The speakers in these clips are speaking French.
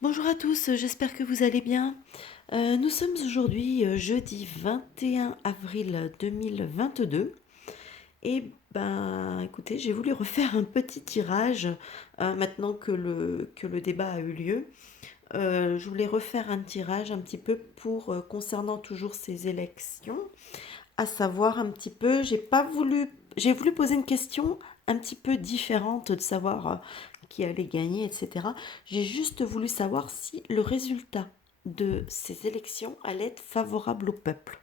Bonjour à tous, j'espère que vous allez bien. Nous sommes aujourd'hui jeudi 21 avril 2022 et ben écoutez, j'ai voulu refaire un petit tirage maintenant que le débat a eu lieu. Je voulais refaire un tirage un petit peu pour concernant toujours ces élections, à savoir un petit peu, j'ai voulu poser une question un petit peu différente de savoir qui allait gagner, etc. J'ai juste voulu savoir si le résultat de ces élections allait être favorable au peuple.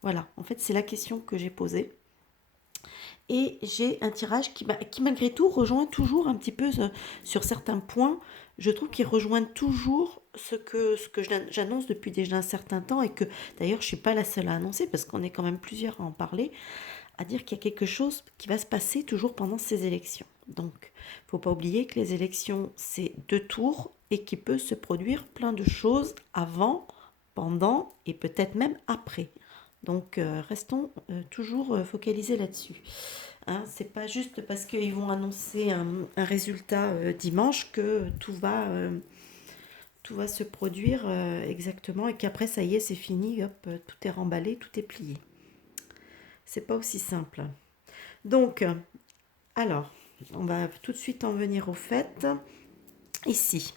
Voilà, en fait, c'est la question que j'ai posée. Et j'ai un tirage qui malgré tout rejoint toujours un petit peu sur certains points. Je trouve qu'il rejoint toujours ce que j'annonce depuis déjà un certain temps et que d'ailleurs je ne suis pas la seule à annoncer parce qu'on est quand même plusieurs à en parler, à dire qu'il y a quelque chose qui va se passer toujours pendant ces élections. Donc, il ne faut pas oublier que les élections, c'est 2 tours et qu'il peut se produire plein de choses avant, pendant et peut-être même après. Donc, restons toujours focalisés là-dessus. Hein, c'est pas juste parce qu'ils vont annoncer un résultat dimanche que tout va se produire exactement et qu'après, ça y est, c'est fini, hop, tout est remballé, tout est plié. C'est pas aussi simple. Donc, alors, on va tout de suite en venir au fait. Ici,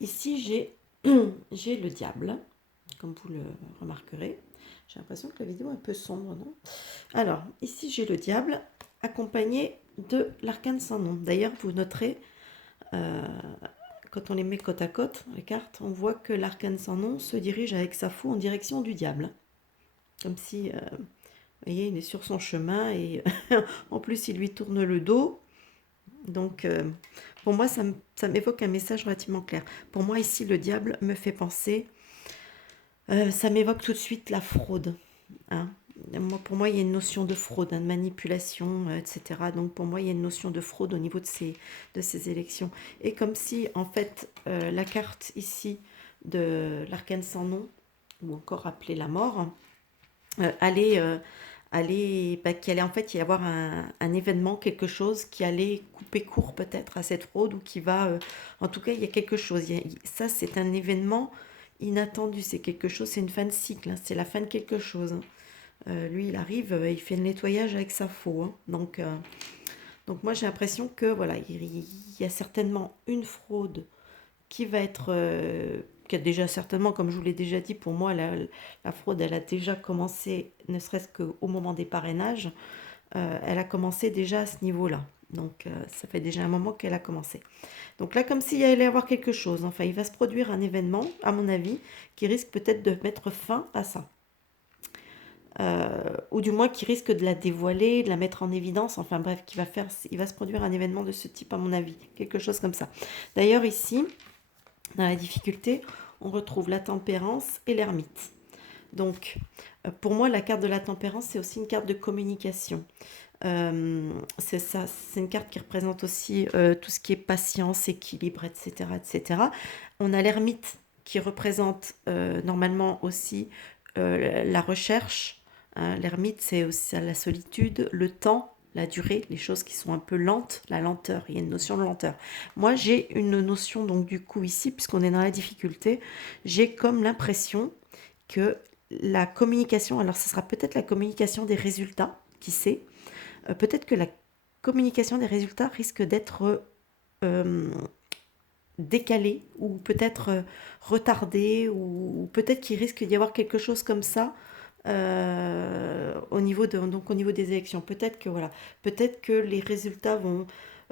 ici j'ai le diable, comme vous le remarquerez. J'ai l'impression que la vidéo est un peu sombre, non? Alors, ici j'ai le diable, accompagné de l'arcane sans nom. D'ailleurs, vous noterez, euh, quand on les met côte à côte, les cartes, on voit que l'arcane sans nom se dirige avec sa faux en direction du diable. Comme si, vous voyez, il est sur son chemin et en plus il lui tourne le dos. Donc, pour moi, ça m'évoque un message relativement clair. Pour moi, ici, le diable me fait penser, ça m'évoque tout de suite la fraude. Hein. Pour moi, il y a une notion de fraude, hein, de manipulation, etc. Donc, pour moi, il y a une notion de fraude au niveau de ces élections. Et comme si, en fait, la carte ici de l'arcane sans nom, ou encore appelée la mort, allait qu'il allait en fait y avoir un événement, quelque chose qui allait couper court peut-être à cette fraude ou qui va, en tout cas, il y a quelque chose. Ça, c'est un événement inattendu, c'est quelque chose, c'est une fin de cycle, hein, c'est la fin de quelque chose. Hein. Lui, il arrive, il fait le nettoyage avec sa faux. Hein. Donc moi, j'ai l'impression que voilà, il y a certainement une fraude qui va être, qui a déjà certainement, comme je vous l'ai déjà dit, pour moi, la fraude, elle a déjà commencé, ne serait-ce qu'au moment des parrainages, elle a commencé déjà à ce niveau-là. Donc, ça fait déjà un moment qu'elle a commencé. Donc là, comme s'il allait y avoir quelque chose, enfin, il va se produire un événement, à mon avis, qui risque peut-être de mettre fin à ça. Ou du moins qui risque de la dévoiler, de la mettre en évidence, enfin bref, il va se produire un événement de ce type à mon avis, quelque chose comme ça. D'ailleurs ici, dans la difficulté, on retrouve la tempérance et l'ermite. Donc, pour moi, la carte de la tempérance, c'est aussi une carte de communication. C'est ça, c'est une carte qui représente aussi tout ce qui est patience, équilibre, etc., etc. On a l'ermite qui représente normalement aussi la recherche. Hein. L'ermite, c'est aussi la solitude, le temps, la durée, les choses qui sont un peu lentes, la lenteur, il y a une notion de lenteur. Moi, j'ai une notion, donc du coup ici, puisqu'on est dans la difficulté, j'ai comme l'impression que la communication, alors ce sera peut-être la communication des résultats, qui sait, peut-être que la communication des résultats risque d'être euh, décalée ou peut-être retardée ou peut-être qu'il risque d'y avoir quelque chose comme ça donc au niveau des élections. Peut-être que voilà, peut-être que les résultats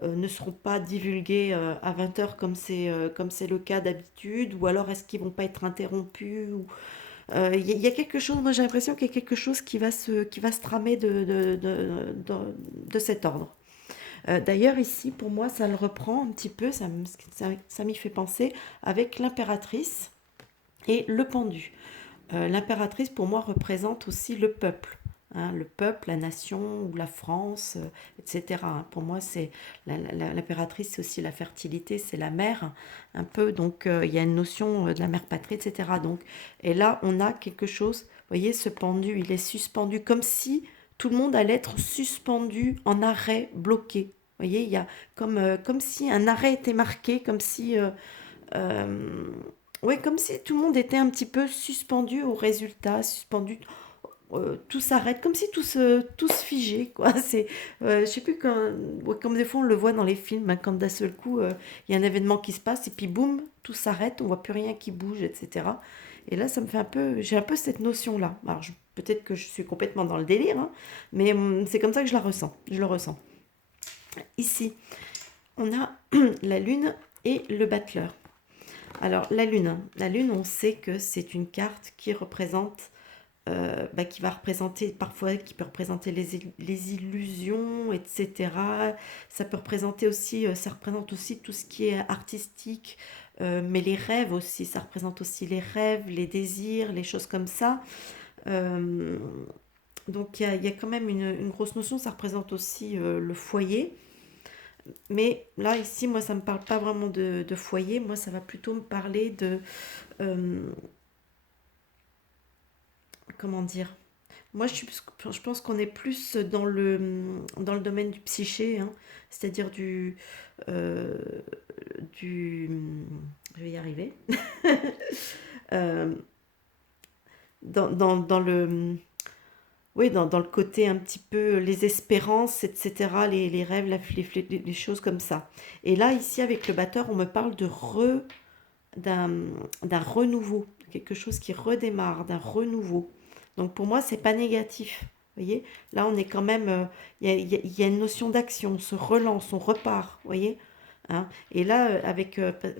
ne seront pas divulgués à 20 h comme c'est le cas d'habitude, ou alors est-ce qu'ils vont pas être interrompus ou, y a quelque chose, moi j'ai l'impression qu'il y a quelque chose qui va se tramer de cet ordre. D'ailleurs, ici, pour moi, ça le reprend un petit peu, ça m'y fait penser avec l'impératrice et le pendu. L'impératrice, pour moi, représente aussi le peuple. Hein, le peuple, la nation ou la France, etc. Hein. Pour moi, c'est l'impératrice, c'est aussi la fertilité, c'est la mère, un peu. Donc, il y a une notion de la mère patrie, etc. Donc, et là, on a quelque chose. Vous voyez, ce pendu, il est suspendu, comme si tout le monde allait être suspendu en arrêt, bloqué. Vous voyez, il y a comme si un arrêt était marqué, comme si Euh, ouais, comme si tout le monde était un petit peu suspendu au résultat, suspendu, tout s'arrête, comme si tout se figeait, quoi. Je sais plus, ouais, comme des fois on le voit dans les films, hein, quand d'un seul coup, il y a un événement qui se passe, et puis boum, tout s'arrête, on voit plus rien qui bouge, etc. Et là, ça me fait un peu, j'ai un peu cette notion-là. Alors, peut-être que je suis complètement dans le délire, hein, mais c'est comme ça que je la ressens, je le ressens. Ici, on a la lune et le battleur. Alors, la lune, on sait que c'est une carte qui représente, qui va représenter parfois, qui peut représenter les illusions, etc. Ça peut représenter aussi, ça représente aussi tout ce qui est artistique, mais les rêves aussi, ça représente aussi les rêves, les désirs, les choses comme ça. Euh, donc il y a quand même une grosse notion, ça représente aussi le foyer. Mais là, ici, moi, ça ne me parle pas vraiment de foyer, moi, ça va plutôt me parler de... euh, comment dire? Moi, je pense qu'on est plus dans le domaine du psyché, hein, c'est-à-dire euh, du... Je vais y arriver. Euh, dans le... Oui, dans le côté un petit peu les espérances, etc., les rêves, les choses comme ça. Et là, ici, avec le batteur, on me parle d'un, d'un renouveau, quelque chose qui redémarre, d'un renouveau. Donc pour moi, c'est pas négatif. Vous voyez, là, on est quand même, il y a une notion d'action, on se relance, on repart. Vous voyez, hein. Et là,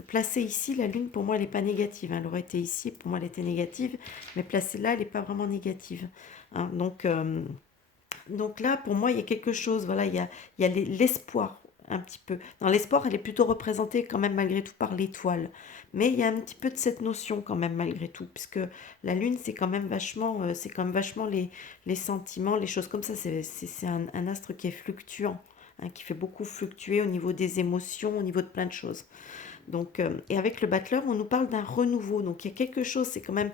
placée ici, la lune, pour moi, elle n'est pas négative, hein. Elle aurait été ici, pour moi, elle était négative, mais placée là, elle n'est pas vraiment négative, hein. Donc là, pour moi, il y a quelque chose, voilà, il y a l'espoir un petit peu. Dans l'espoir, elle est plutôt représentée quand même malgré tout par l'étoile. Mais il y a un petit peu de cette notion quand même malgré tout, puisque la lune, c'est quand même vachement les sentiments, les choses comme ça. C'est un astre qui est fluctuant, hein, qui fait beaucoup fluctuer au niveau des émotions, au niveau de plein de choses. Donc, et avec le battleur, on nous parle d'un renouveau. Donc il y a quelque chose, c'est quand même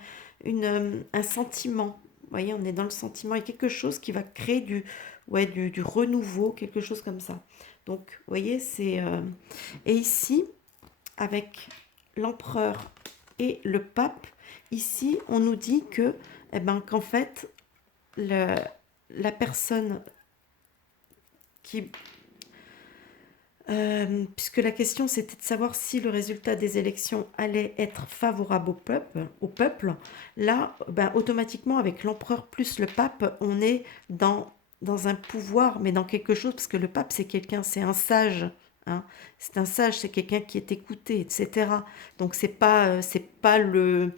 un sentiment. Vous voyez, on est dans le sentiment. Il y a quelque chose qui va créer ouais, du renouveau, quelque chose comme ça. Donc, vous voyez, et ici, avec l'empereur et le pape, ici, on nous dit que, qu'en fait, le, la personne qui puisque la question c'était de savoir si le résultat des élections allait être favorable au peuple. Là, ben, automatiquement, avec l'empereur plus le pape, on est dans un pouvoir, mais dans quelque chose, parce que le pape, c'est quelqu'un, c'est un sage, hein. C'est un sage, c'est quelqu'un qui est écouté, etc. Donc, euh, c'est pas le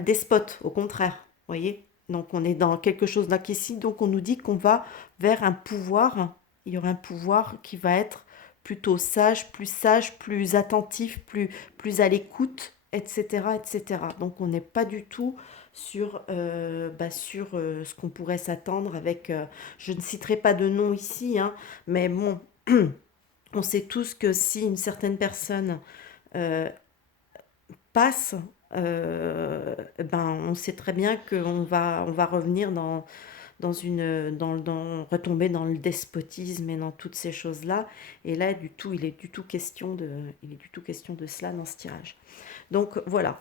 despote, au contraire, vous voyez. Donc, on est dans quelque chose là qu'ici, donc on nous dit qu'on va vers un pouvoir, il y aura un pouvoir qui va être plutôt sage, plus attentif, plus à l'écoute, etc., etc. Donc on n'est pas du tout sur ce qu'on pourrait s'attendre avec... je ne citerai pas de nom ici, hein, mais bon, on sait tous que si une certaine personne euh, passe, on sait très bien qu'on va revenir retomber dans le despotisme et dans toutes ces choses-là. Et là, il est du tout question de cela dans ce tirage. Donc voilà.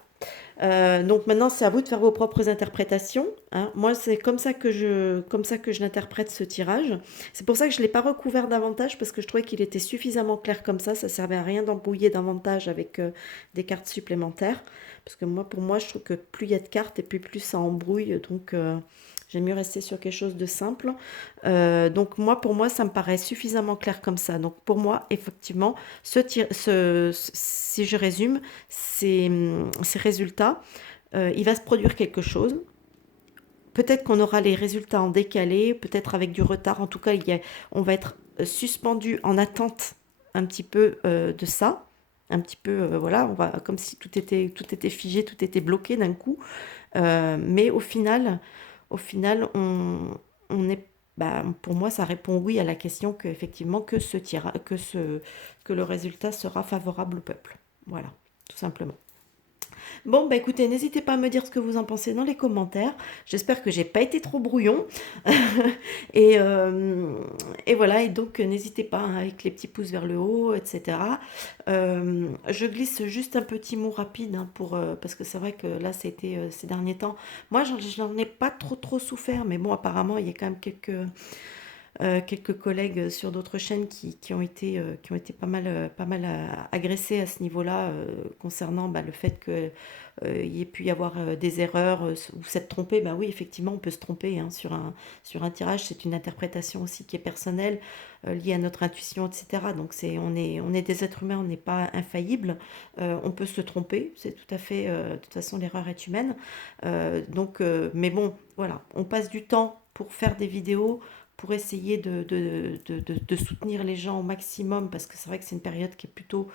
Donc maintenant, c'est à vous de faire vos propres interprétations, hein. Moi, c'est comme ça que je l'interprète ce tirage. C'est pour ça que je ne l'ai pas recouvert davantage parce que je trouvais qu'il était suffisamment clair comme ça. Ça servait à rien d'embrouiller davantage avec des cartes supplémentaires. Parce que moi, pour moi, je trouve que plus il y a de cartes et puis plus ça embrouille. Donc, j'aime mieux rester sur quelque chose de simple. Donc moi, pour moi, ça me paraît suffisamment clair comme ça. Donc pour moi, effectivement, si je résume, ces résultats, il va se produire quelque chose. Peut-être qu'on aura les résultats en décalé, peut-être avec du retard. En tout cas, on va être suspendu en attente un petit peu de ça. Un petit peu, voilà, comme si tout était figé, tout était bloqué d'un coup. Mais au final, on est, bah, pour moi, ça répond oui à la question que effectivement que le résultat sera favorable au peuple. Voilà, tout simplement. Bon, bah écoutez, n'hésitez pas à me dire ce que vous en pensez dans les commentaires. J'espère que j'ai pas été trop brouillon. Et, euh, et voilà, et donc n'hésitez pas hein, avec les petits pouces vers le haut, etc. Je glisse juste un petit mot rapide hein, parce que c'est vrai que là, c'était ces derniers temps. Moi, j'en ai pas trop souffert, mais bon, apparemment, il y a quand même quelques collègues sur d'autres chaînes qui ont été pas mal agressés à ce niveau-là concernant bah, le fait que il y ait pu y avoir des erreurs ou s'être trompé. Ben oui, effectivement, on peut se tromper hein, sur un tirage. C'est une interprétation aussi qui est personnelle, liée à notre intuition, etc. Donc on est des êtres humains, on n'est pas infaillible. On peut se tromper, c'est tout à fait. De toute façon, l'erreur est humaine. Mais bon, voilà, on passe du temps pour faire des vidéos pour essayer de soutenir les gens au maximum, parce que c'est vrai que c'est une période qui est plutôt...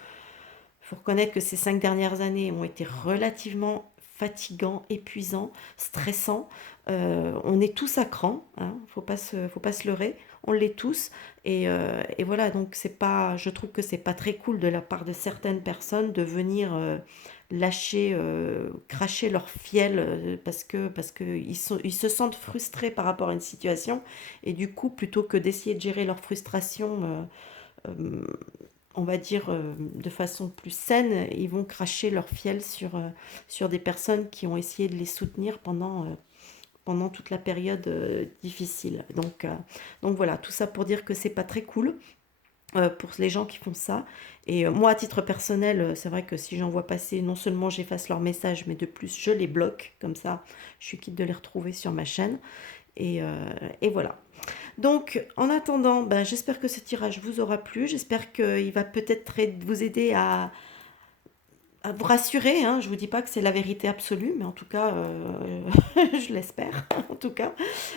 Il faut reconnaître que ces 5 dernières années ont été relativement fatigants, épuisants, stressants. On est tous à cran, hein, faut pas se leurrer, on l'est tous. Et voilà, donc c'est pas, je trouve que c'est pas très cool de la part de certaines personnes de venir lâcher, cracher leur fiel parce que ils se sentent frustrés par rapport à une situation. Et du coup, plutôt que d'essayer de gérer leur frustration, euh, on va dire, de façon plus saine, ils vont cracher leur fiel sur des personnes qui ont essayé de les soutenir pendant toute la période difficile. Donc voilà, tout ça pour dire que c'est pas très cool pour les gens qui font ça. Et moi, à titre personnel, c'est vrai que si j'en vois passer, non seulement j'efface leurs messages, mais de plus, je les bloque. Comme ça, je suis quitte de les retrouver sur ma chaîne. Et voilà. Donc, en attendant, ben, j'espère que ce tirage vous aura plu. J'espère qu'il va peut-être vous aider à vous rassurer. Hein. Je ne vous dis pas que c'est la vérité absolue, mais en tout cas, je l'espère. En tout cas,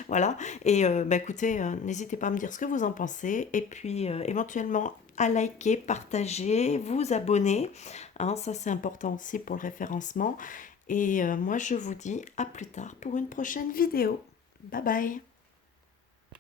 voilà. Et ben, écoutez, n'hésitez pas à me dire ce que vous en pensez. Et puis, éventuellement, à liker, partager, vous abonner. Hein, ça, c'est important aussi pour le référencement. Et moi, je vous dis à plus tard pour une prochaine vidéo. Bye bye.